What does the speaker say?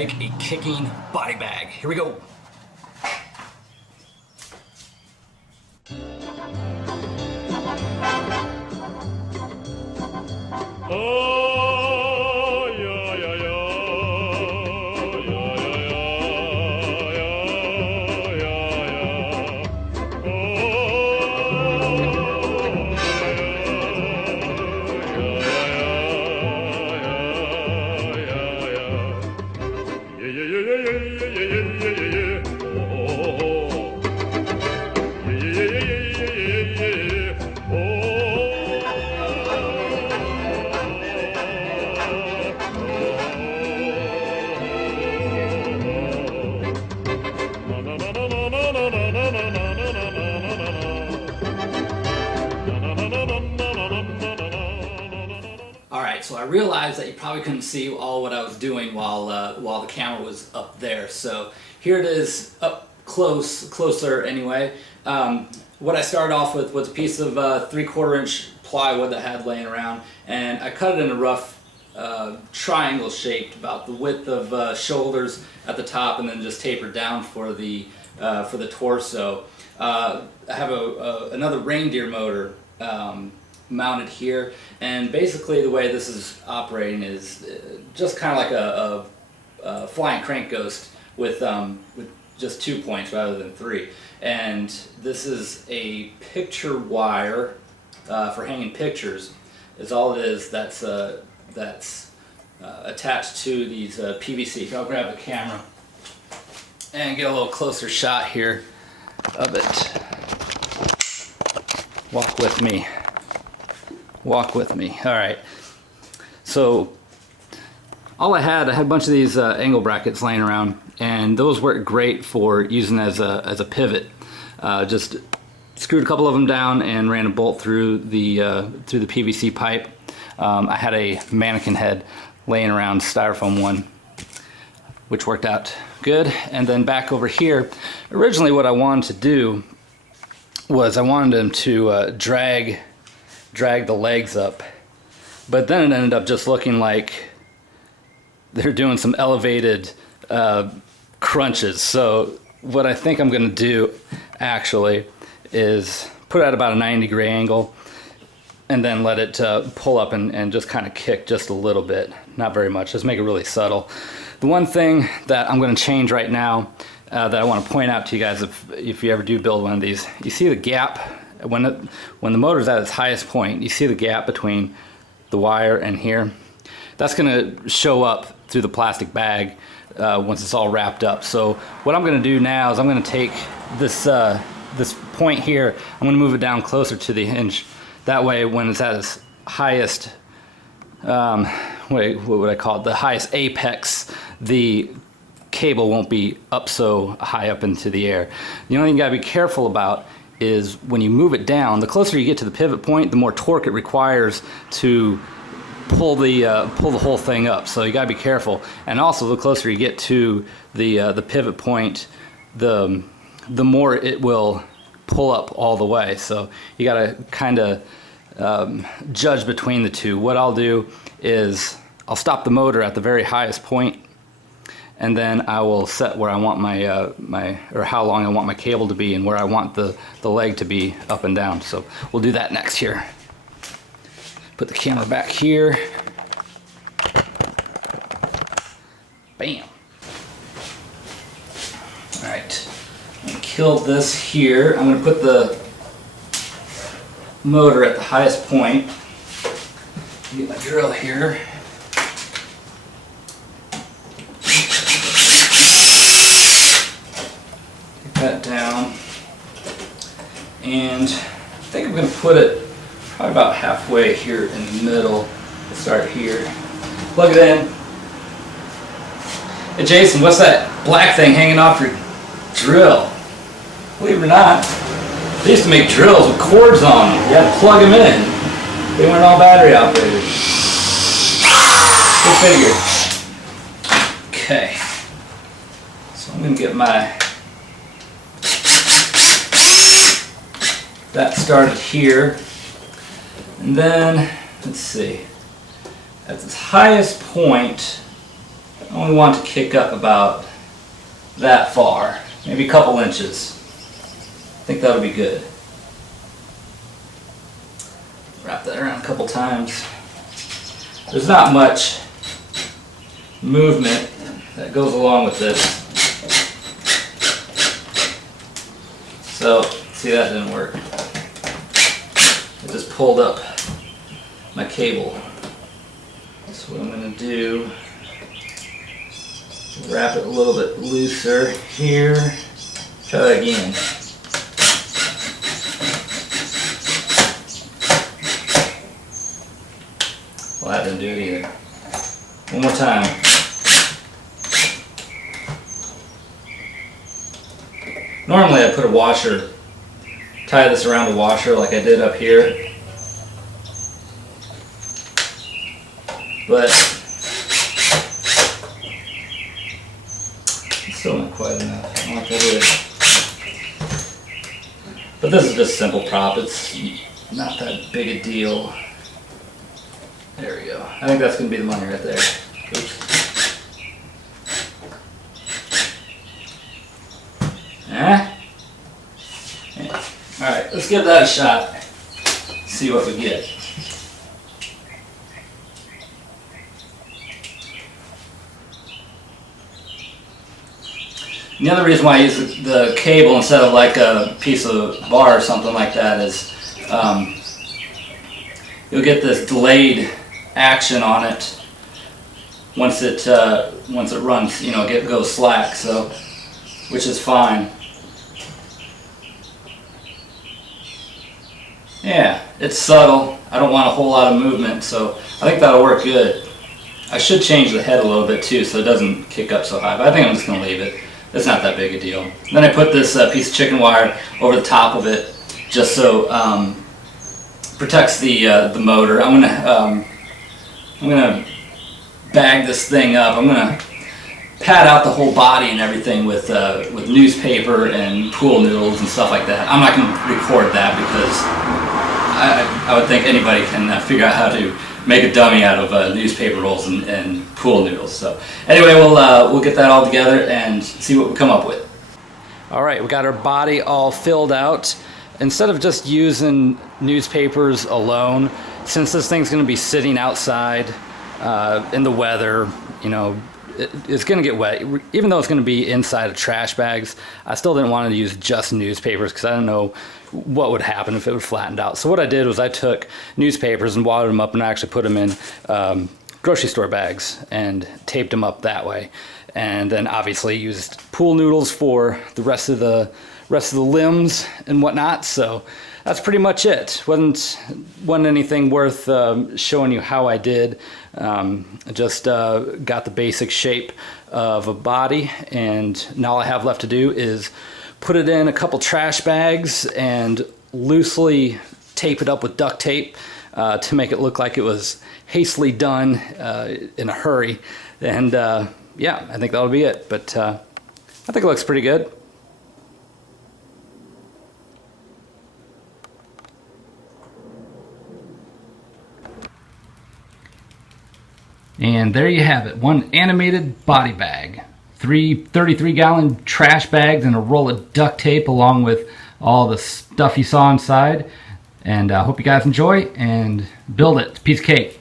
make a kicking body bag. Here we go. Alright, so I realized that you probably couldn't see all what I was doing while the camera was up there. So here it is up closer anyway. What I started off with was a piece of 3/4 inch plywood that I had laying around, and I cut it in a rough triangle shaped, about the width of shoulders at the top, and then just tapered down for the torso. I have another reindeer motor mounted here, and basically the way this is operating is just kind of like a flying crank ghost with just 2 points rather than 3. And this is a picture wire for hanging pictures is all it is. That's attached to these PVC. I'll grab the camera and get a little closer shot here of it. Walk with me. Walk with me. All right. So all I had a bunch of these angle brackets laying around, and those work great for using as a pivot. Just screwed a couple of them down and ran a bolt through the PVC pipe. I had a mannequin head laying around, styrofoam one, which worked out good. And then back over here, originally what I wanted to do was I wanted them to drag the legs up, but then it ended up just looking like they're doing some elevated crunches. So what I think I'm going to do actually is put it at about a 90-degree angle and then let it pull up and just kind of kick just a little bit, not very much, just make it really subtle. The one thing that I'm going to change right now that I want to point out to you guys, if you ever do build one of these, you see the gap when the motor's at its highest point, you see the gap between the wire and here. That's going to show up through the plastic bag once it's all wrapped up. So what I'm going to do now is I'm going to take this point here, I'm going to move it down closer to the hinge. That way when it's at its highest, what would I call it, the highest apex, the cable won't be up so high up into the air. The only thing you got to be careful about is when you move it down, the closer you get to the pivot point, the more torque it requires to pull the whole thing up. So you got to be careful. And also, the closer you get to the pivot point, the more it will pull up all the way. So you got to kind of judge between the two. What I'll do is I'll stop the motor at the very highest point, and then I will set where I want or how long I want my cable to be and where I want the leg to be up and down. So we'll do that next here. Put the camera back here. Bam. All right, I'm gonna kill this here. I'm gonna put the motor at the highest point. Get my drill here. That down, and I think I'm going to put it probably about halfway here in the middle. We'll start here. Plug it in. Hey Jason, what's that black thing hanging off your drill? Believe it or not, they used to make drills with cords on them. You had to plug them in. They weren't all battery operated. Go figure. Okay, so I'm going to get that started here, and then let's see, at its highest point I only want to kick up about that far, maybe a couple inches. I think that'll be good. Wrap that around a couple times. There's not much movement that goes along with this. So, see, that didn't work. It just pulled up my cable. So what I'm going to do, wrap it a little bit looser here. Try that again. Well, that didn't do it either. One more time. Normally I put a washer, tie this around the washer like I did up here. But it's still not quite enough. I don't like that either. But this is just a simple prop. It's not that big a deal. There we go. I think that's going to be the money right there. Oops. Yeah. Alright, let's give that a shot. See what we get. The other reason why I use the cable instead of like a piece of bar or something like that is you'll get this delayed action on it once it runs, you know, goes slack. So, which is fine. Yeah, it's subtle. I don't want a whole lot of movement, so I think that'll work good. I should change the head a little bit too, so it doesn't kick up so high. But I think I'm just going to leave it. It's not that big a deal. Then I put this piece of chicken wire over the top of it, just so protects the motor. I'm gonna bag this thing up. I'm gonna pad out the whole body and everything with newspaper and pool noodles and stuff like that. I'm not gonna record that because I would think anybody can figure out how to make a dummy out of newspaper rolls and pool noodles. So anyway, we'll get that all together and see what we come up with. All right, we got our body all filled out. Instead of just using newspapers alone, since this thing's going to be sitting outside in the weather, you know, it's going to get wet. Even though it's going to be inside of trash bags, I still didn't want to use just newspapers because I don't know what would happen if it would flattened out. So what I did was I took newspapers and wadded them up and I actually put them in grocery store bags and taped them up that way. And then obviously used pool noodles for the rest of the limbs and whatnot. So that's pretty much it. Wasn't anything worth showing you how I did. I just got the basic shape of a body, and now all I have left to do is put it in a couple trash bags and loosely tape it up with duct tape to make it look like it was hastily done in a hurry. And yeah, I think that'll be it. But I think it looks pretty good. And there you have it, one animated body bag. 3 33-gallon trash bags and a roll of duct tape along with all the stuff you saw inside. And I hope you guys enjoy and build it. It's a piece of cake.